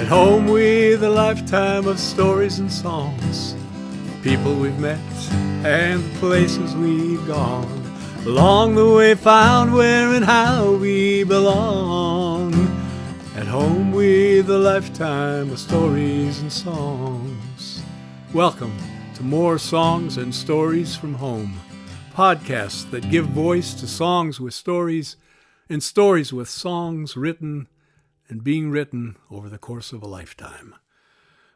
At home with a lifetime of stories and songs, people we've met and the places we've gone. Along the way found where and how we belong. At home with a lifetime of stories and songs. Welcome to more Songs and Stories from Home, podcasts that give voice to songs with stories and stories with songs written and being written over the course of a lifetime,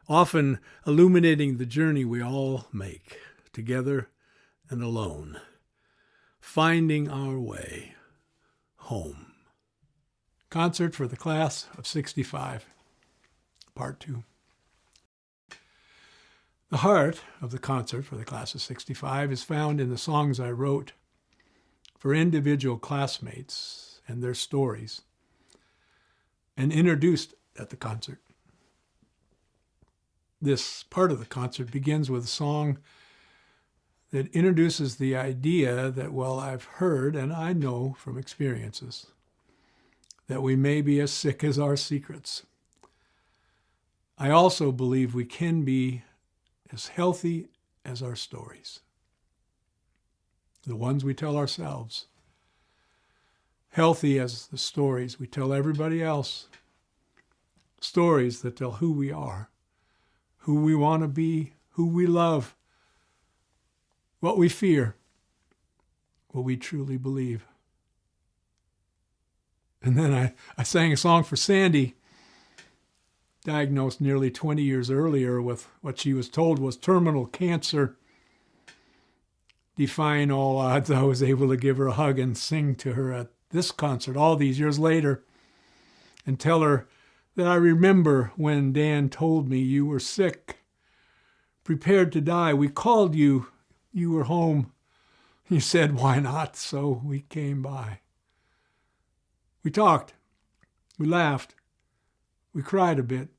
often illuminating the journey we all make, together and alone, finding our way home. Concert for the Class of 65, Part 2. The heart of the concert for the Class of 65 is found in the songs I wrote for individual classmates and their stories, and introduced at the concert. This part of the concert begins with a song that introduces the idea that, well, I've heard and I know from experiences that we may be as sick as our secrets. I also believe we can be as healthy as our stories, the ones we tell ourselves. Healthy as the stories we tell everybody else. Stories that tell who we are, who we want to be, who we love, what we fear, what we truly believe. And then I sang a song for Sandy, diagnosed nearly 20 years earlier with what she was told was terminal cancer. Defying all odds, I was able to give her a hug and sing to her at this concert all these years later and tell her that I remember when Dan told me you were sick, prepared to die. We called you, you were home. You said, why not? So we came by. We talked, we laughed, we cried a bit,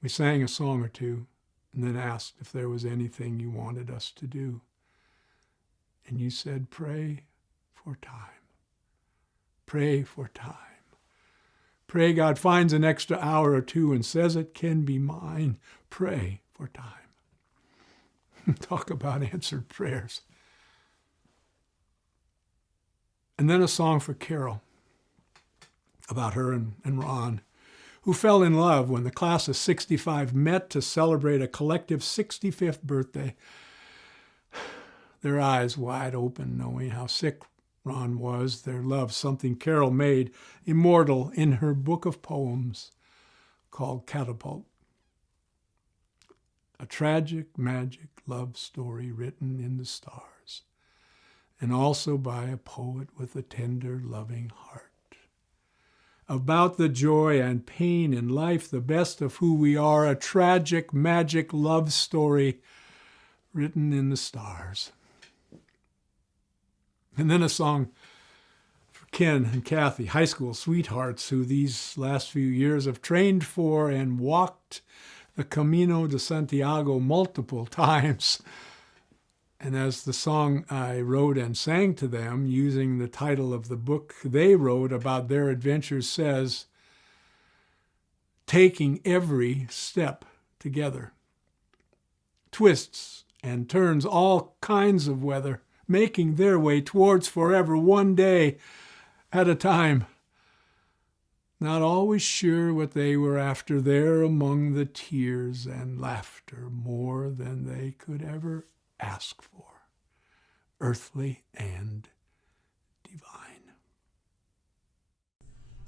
we sang a song or two, and then asked if there was anything you wanted us to do. And you said, pray for time. Pray for time. Pray God finds an extra hour or two and says it can be mine. Pray for time. Talk about answered prayers. And then a song for Carol about her and Ron, who fell in love when the class of 65 met to celebrate a collective 65th birthday. Their eyes wide open, knowing how sick Ron was, their love, something Carol made immortal in her book of poems called Catapult. A tragic, magic love story written in the stars, and also by a poet with a tender, loving heart. About the joy and pain in life, the best of who we are, a tragic, magic love story written in the stars. And then a song for Ken and Kathy, high school sweethearts who these last few years have trained for and walked the Camino de Santiago multiple times. And as the song I wrote and sang to them, using the title of the book they wrote about their adventures, says, taking every step together. Twists and turns, all kinds of weather, making their way towards forever, one day at a time. Not always sure what they were after there among the tears and laughter, more than they could ever ask for, earthly and divine.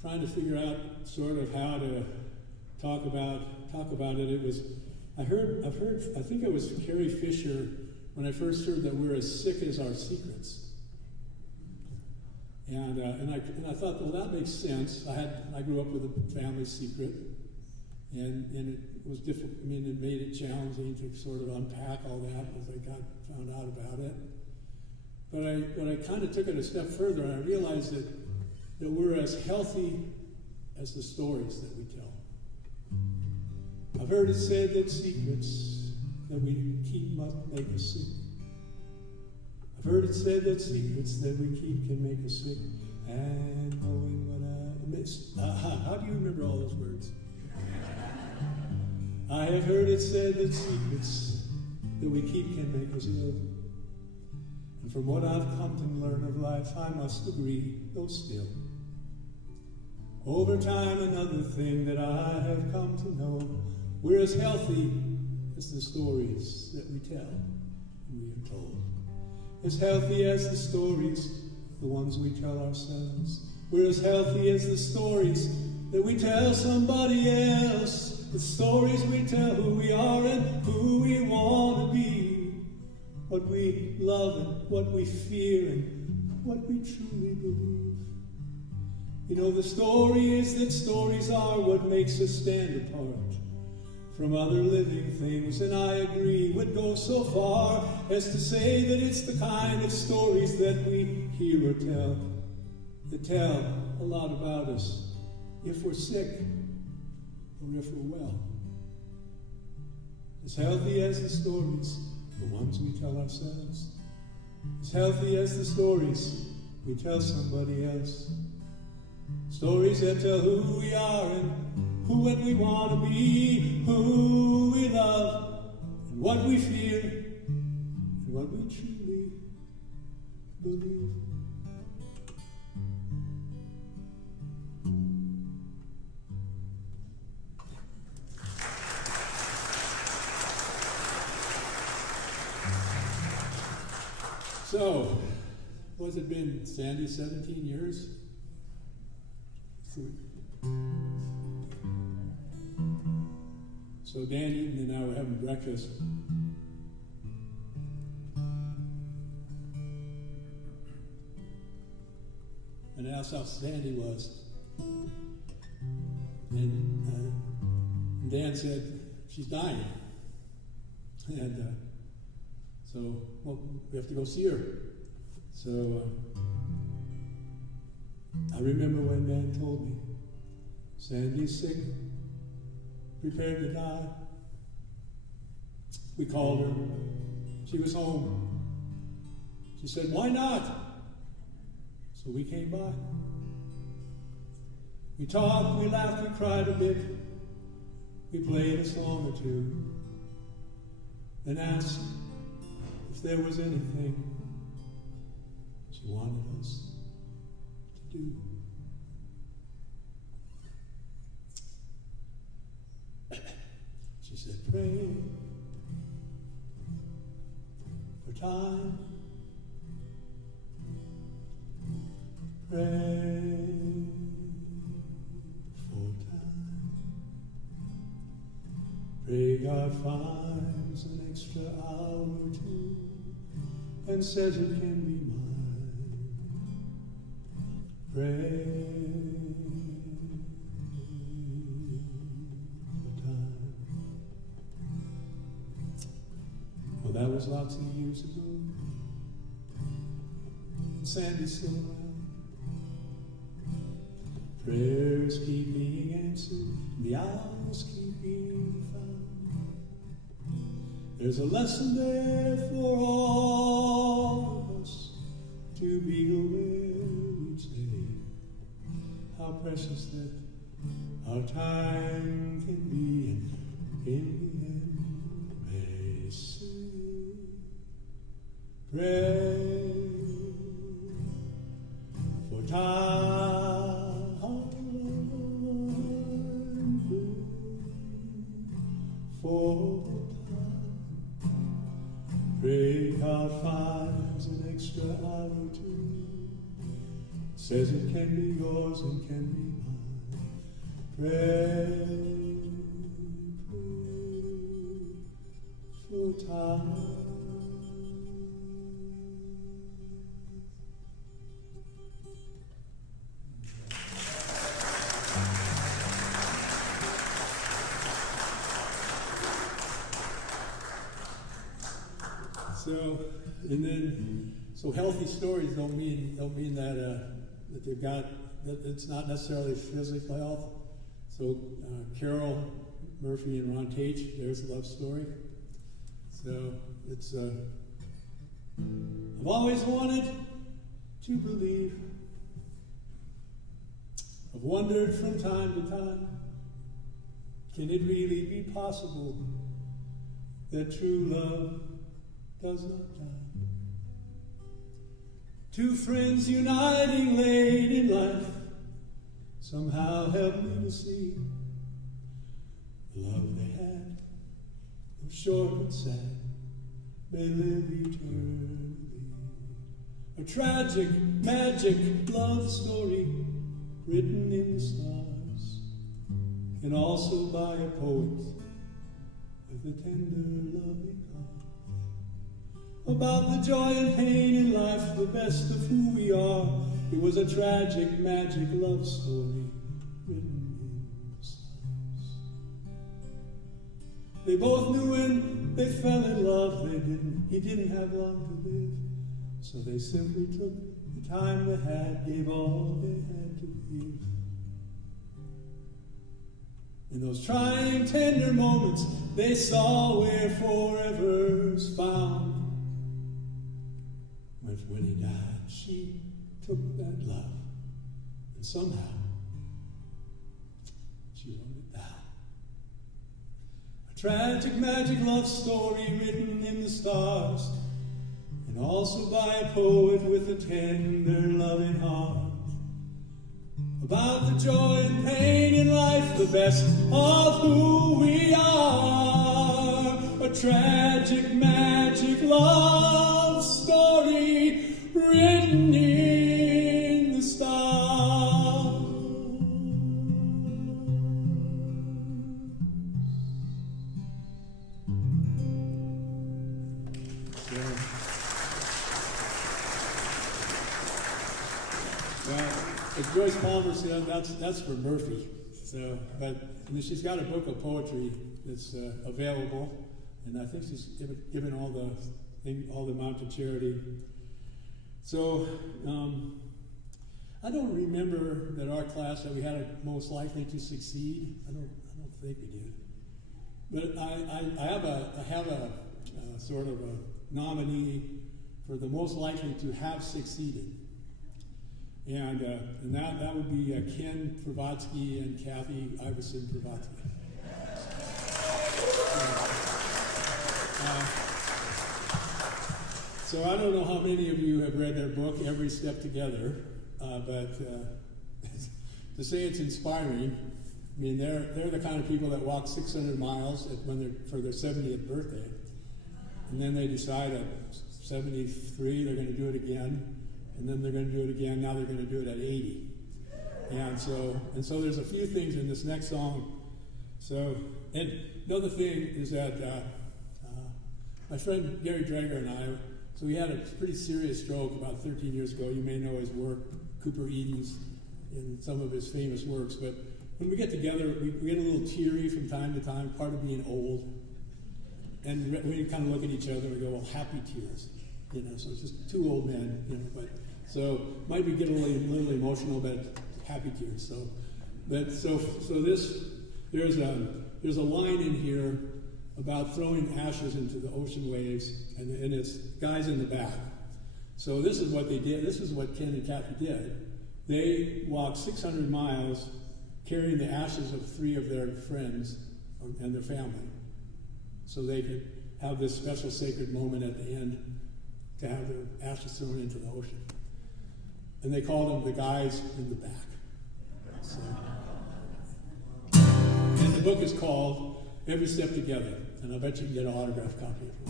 Trying to figure out sort of how to talk about it. It was, I think it was Carrie Fisher when I first heard that we're as sick as our secrets. And I thought, well, that makes sense. I grew up with a family secret, and it was difficult. I mean, it made it challenging to sort of unpack all that as I found out about it. But I kind of took it a step further, and I realized that we're as healthy as the stories that we tell. I've heard it said that secrets that we keep must make us sick. I've heard it said that secrets that we keep can make us sick. And knowing what I missed. How do you remember all those words? I have heard it said that secrets that we keep can make us ill. And from what I've come to learn of life, I must agree, though still. Over time, another thing that I have come to know, we're as healthy as the stories that we tell and we are told. As healthy as the stories, the ones we tell ourselves. We're as healthy as the stories that we tell somebody else. The stories we tell who we are and who we want to be. What we love and what we fear and what we truly believe. You know, the story is that stories are what makes us stand apart from other living things, and I agree, would go so far as to say that it's the kind of stories that we hear or tell, that tell a lot about us, if we're sick or if we're well. As healthy as the stories, the ones we tell ourselves, as healthy as the stories we tell somebody else. Stories that tell who we are and who we want to be, who we love, and what we fear, and what we truly believe. So, what's it been, Sandy, 17 years? So Dan Eaton and I were having breakfast. And I asked how Sandy was. And Dan said, she's dying. And so, well, we have to go see her. So I remember when Dan told me, Sandy's sick, prepared to die. We called her. She was home. She said, why not? So we came by. We talked, we laughed, we cried a bit. We played a song or two. Then asked if there was anything she wanted us to do. She said, pray for time. Pray for time. Pray God finds an extra hour or two and says it can be mine. Pray for time. Well, that was lots of years ago. And Sandy's still around. Prayers keep being answered, the hours keep being found. There's a lesson there for all of us to be aware each day, how precious that our time can be, and in the end may say, pray for time. For time, pray God finds an extra hour or two, says it can be yours and can be mine. Pray for time. So healthy stories don't mean that they've got, that it's not necessarily physical health. So Carol Murphy and Ron Tate, there's a love story. So it's I've always wanted to believe. I've wondered from time to time Can it really be possible that true love does not die? Two friends uniting late in life somehow helped me to see the love they had, though short and sad, may live eternally. A tragic, magic love story written in the stars, and also by a poet with a tender, loving heart. About the joy and pain in life, the best of who we are. It was a tragic, magic love story written in the stars. They both knew when they fell in love, he didn't have long to live. So they simply took the time they had, gave all they had to give. In those trying, tender moments, they saw where forever's found. When he died, she took that love, and somehow she wrote it down. A tragic, magic love story written in the stars, and also by a poet with a tender, loving heart. About the joy and pain in life, the best of who we are. A tragic, magic love story written in the stars. As Joyce Palmer said, that's for Murphy. So, but she's got a book of poetry that's available, and I think she's given all the amount to charity. So, I don't remember that our class that we had a most likely to succeed. I don't think we did. But I have a sort of a nominee for the most likely to have succeeded. And that would be Ken Pravatsky and Kathy Iverson Pravatsky. So I don't know how many of you have read their book, Every Step Together, but to say it's inspiring, I mean, they're the kind of people that walk 600 miles for their 70th birthday, and then they decide at 73 they're going to do it again. And then they're going to do it again. Now they're going to do it at 80. And so there's a few things in this next song. So, and another thing is that my friend Gary Drager and I, so we had a pretty serious stroke about 13 years ago. You may know his work, Cooper Eden's, in some of his famous works. But when we get together, we get a little teary from time to time, part of being old. And we kind of look at each other and we go, well, happy tears. So it's just two old men, but so might be getting a little emotional, but happy tears. So there's a line in here about throwing ashes into the ocean waves, and it's guys in the back. So this is what they did. This is what Ken and Kathy did. They walked 600 miles carrying the ashes of 3 of their friends and their family, so they could have this special sacred moment at the end to have the ashes thrown into the ocean. And they called them the guys in the back. So, and the book is called Every Step Together, and I bet you can get an autographed copy of it.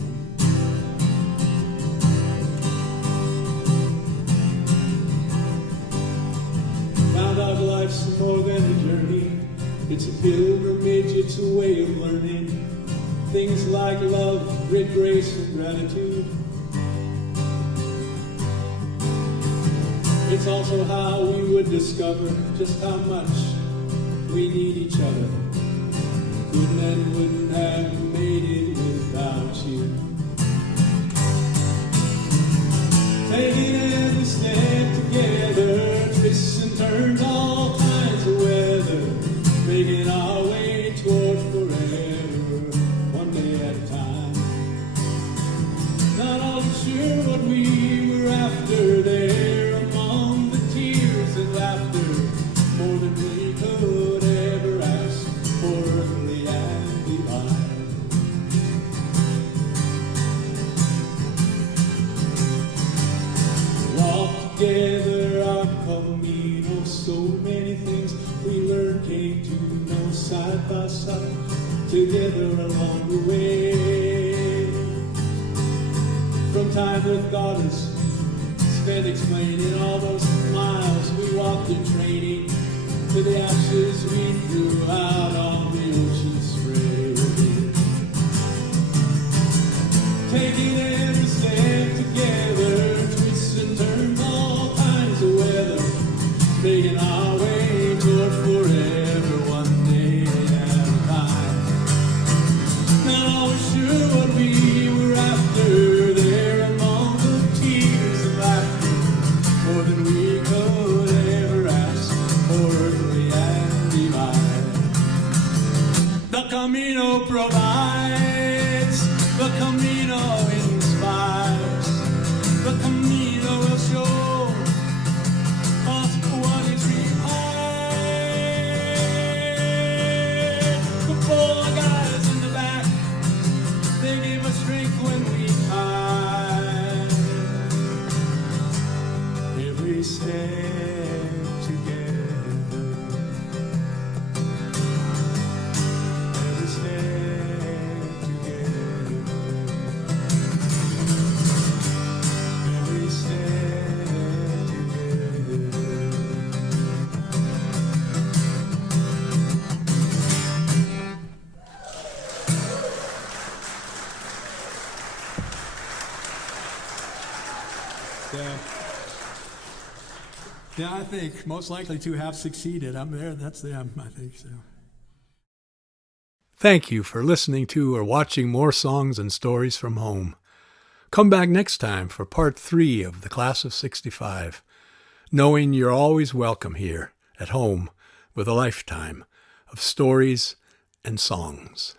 Found out life's more than a journey. It's a pilgrimage, it's a way of learning things like love, great grace, and gratitude. It's also how we would discover just how much we need each other. Couldn't and wouldn't have made it without you. Taking every step together, twists and turns, all kinds of weather, making our way toward forever, one day at a time. Not all sure what we were after there. Laughter, more than we could ever ask for earthly. together along the way. From time with goddess, spent explaining all those miles we walked in training, to the ashes we threw out on the ocean spray. Taking every step together, twists and turns, all kinds of weather, making our way toward forever, one day at a time. Not always sure what we were after, there among the tears and laughter, more than we could ever ask for, earthly and divine. The Camino provides, the Camino inspires, the Camino will show us what is required. The four guys in the back, they give us strength when we hide. Every step together, every step together, every step together. Yeah, I think most likely to have succeeded. I'm there. That's them, I think so. Thank you for listening to or watching more songs and stories from home. Come back next time for part 3 of the Class of 65, knowing you're always welcome here at home with a lifetime of stories and songs.